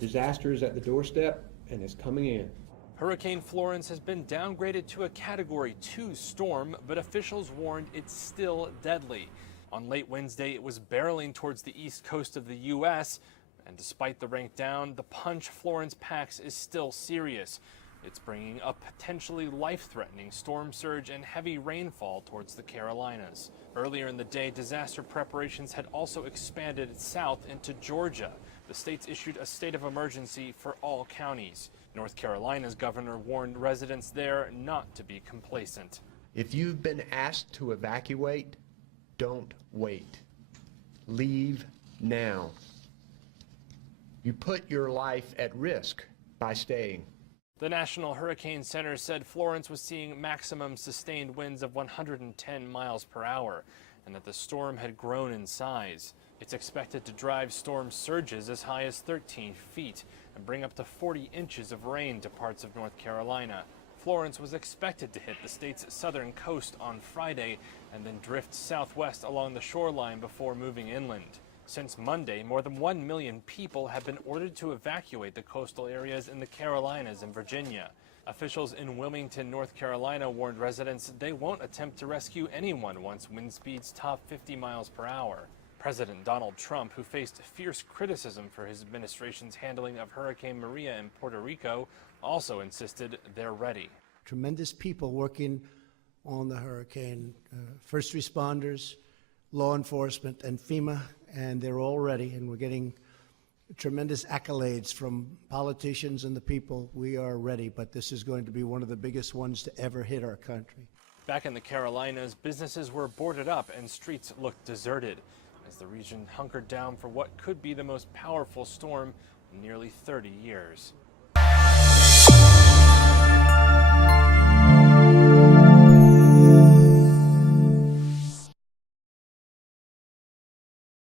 Disaster is at the doorstep and is coming in. Hurricane Florence has been downgraded to a Category 2 storm, but officials warned it's still deadly. On late Wednesday, it was barreling towards the east coast of the U.S., and despite the rank down, the punch Florence packs is still serious. It's bringing a potentially life-threatening storm surge and heavy rainfall towards the Carolinas. Earlier in the day, disaster preparations had also expanded south into Georgia. The state's issued a state of emergency for all counties. North Carolina's governor warned residents there not to be complacent. If you've been asked to evacuate, don't wait. Leave now. You put your life at risk by staying. The National Hurricane Center said Florence was seeing maximum sustained winds of 110 miles per hour and that the storm had grown in size. It's expected to drive storm surges as high as 13 feet and bring up to 40 inches of rain to parts of North Carolina. Florence was expected to hit the state's southern coast on Friday and then drift southwest along the shoreline before moving inland. Since Monday, more than 1 million people have been ordered to evacuate the coastal areas in the Carolinas and Virginia. Officials in Wilmington, North Carolina warned residents they won't attempt to rescue anyone once wind speeds top 50 miles per hour. President Donald Trump, who faced fierce criticism for his administration's handling of Hurricane Maria in Puerto Rico, also insisted they're ready. Tremendous people working on the hurricane, first responders, law enforcement, and FEMA, and they're all ready, and we're getting tremendous accolades from politicians and the people. We are ready, but this is going to be one of the biggest ones to ever hit our country. Back in the Carolinas, businesses were boarded up and streets looked deserted as the region hunkered down for what could be the most powerful storm in nearly 30 years.